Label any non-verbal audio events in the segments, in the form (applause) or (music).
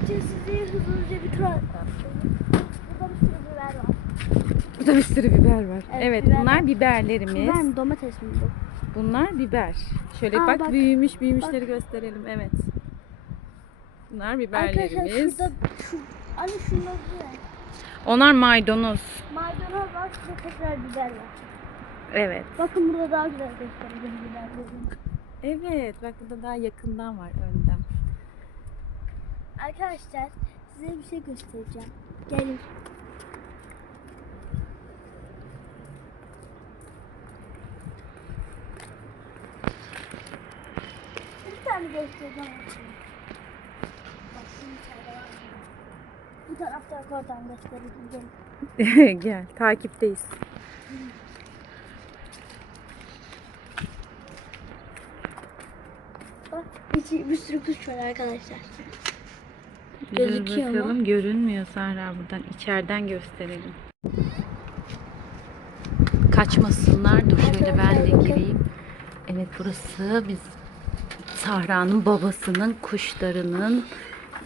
Sizce, sizce, sizce, sizce, sizce bir burada, bir burada bir sürü biber var. Evet, evet biber bunlar biber. biberlerimiz. Şuradan biber mi? Domates mi bu? Bunlar biber. Şöyle Aa, bak, bak, bak büyümüş büyümüşleri bak. gösterelim. Evet. Bunlar biberlerimiz. Arkadaşlar şurada şu, Onlar maydanoz. Maydanoz var. çok güzel biber var. Evet. Bakın burada daha güzel gösterdim şey biberlerim. Evet. Bak burada daha yakından var Önde. Arkadaşlar size bir şey göstereceğim. Gelin. (laughs) bir tane göstereceğim. (laughs) bu tarafta oradan göstereceğim. Gel. Gel. (laughs) Takipteyiz. (laughs) Bak, bir sürü kuş var arkadaşlar. Gözüküyor Dur bakalım. Mu? Görünmüyor Sahra buradan. İçeriden gösterelim. Kaçmasınlar. Dur şöyle ben de gireyim. Evet burası biz Sahra'nın babasının kuşlarının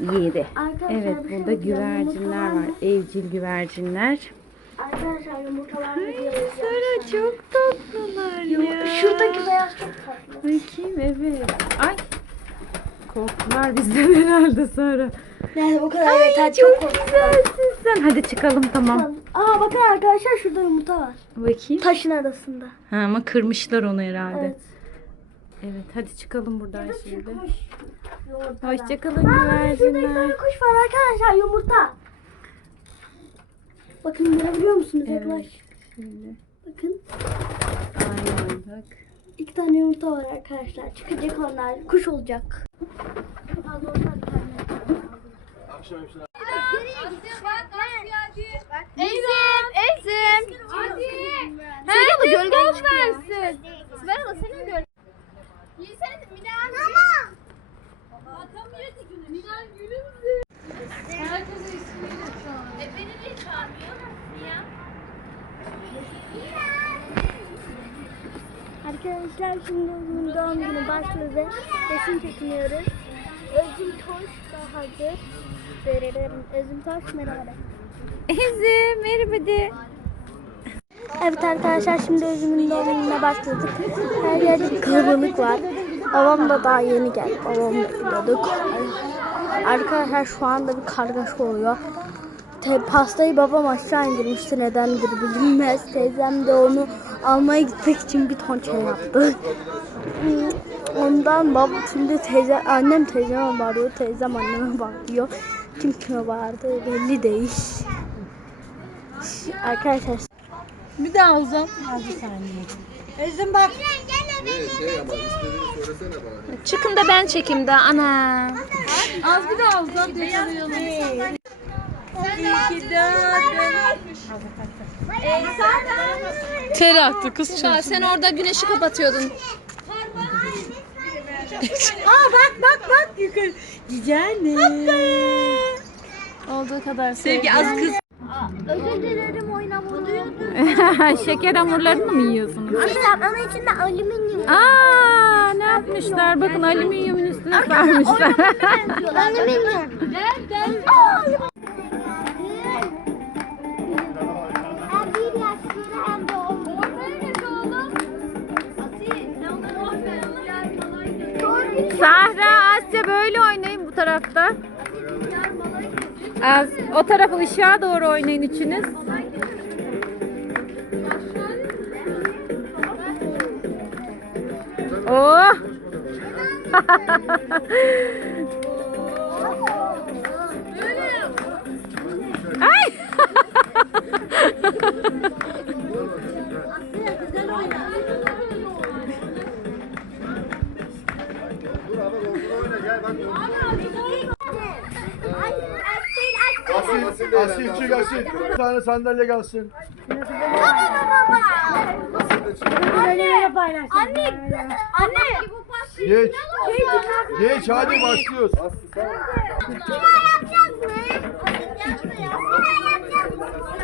yeri. Evet burada güvercinler var. Evcil güvercinler. Arkadaşlar çok tatlılar ya. ya. Şuradaki beyaz çok tatlı. Bakayım evet. Ay korktular bizden herhalde Sara. Nerede yani o kadar Ay, yeter çok korkuyorum. sen. Hadi çıkalım tamam. tamam. Aa bakın arkadaşlar şurada yumurta var. Bakayım. Taşın arasında. Ha, ama kırmışlar onu herhalde. Evet. Evet hadi çıkalım buradan Biz şimdi. şimdi. Yumurta Hoşçakalın güvercinler. Şurada bir tane kuş var arkadaşlar yumurta. Bakın görebiliyor musunuz evet. yaklaş. Bakın. Aynen bak. İki tane yumurta var arkadaşlar. Çıkacak onlar. Kuş olacak. Ezim, Ezim. Hadi. Sen de gölge olmazsın. Ver ama senin gölge. Yiysen Mine amca. günü. Mine gülümdü. Arkadaşlar şimdi bunun doğum günü başladı. Resim çekiniyoruz. Ezim taş merhaba. Ezim (laughs), merhaba de. (laughs) evet abi, abi, arkadaşlar şimdi Ezim'in doğum başladık. Her yerde kalabalık var. Babam da daha yeni geldi. Babam da gidiyorduk. Arkadaşlar şu anda bir kargaşa oluyor. Te pastayı babam aşağı indirmişti. Nedendir bilinmez. Teyzem de onu almaya gitmek için bir ton çay şey yaptı. (laughs) Ondan bab şimdi teyze annem teyzeme bağırıyor. Teyzem anneme bakıyor. Kim kime bağırdı belli değil. (laughs) (laughs), Arkadaşlar. (laughs) bir daha uzun. Hadi saniye. (laughs) Özüm bak. (laughs) Çıkın da ben çekeyim de ana. (laughs) Az bir daha uzun. (laughs) sen de sen, de sen, de sen ter yaptın? attı kız çocuğu. Sen, Çal. sen orada güneşi Ay, kapatıyordun. Bayılıyor. (laughs) Aa bak bak bak yukarı. Gigane. Hatta. Olduğu kadar sevgi. Sevdiğim. az kız. Özür dilerim oynamadım. Şeker hamurlarını mı yiyorsunuz? Hayır şey, (laughs) ama içinde alüminyum. Aa ne yapmışlar (laughs) bakın alüminyumun üstüne sarmışlar. Alüminyum. Ben (laughs). ben. (laughs) <Alüminyum. gülüyor> <Alüminyum. gülüyor> Sahra Asya böyle oynayın bu tarafta. Az, o tarafı ışığa doğru oynayın içiniz. Oh! (laughs) Asil, asil, asil, asil. Bir tane sandalye gelsin. Baba baba baba. Anne. Abi, abi, ben anne. Ben anne. Yapayım, anne. anne. Anne. Geç. Geç. Şey, şey, şey, şey, geç. Hadi anne. başlıyoruz. Kime yapacağız mı? Kime yapacağız mı?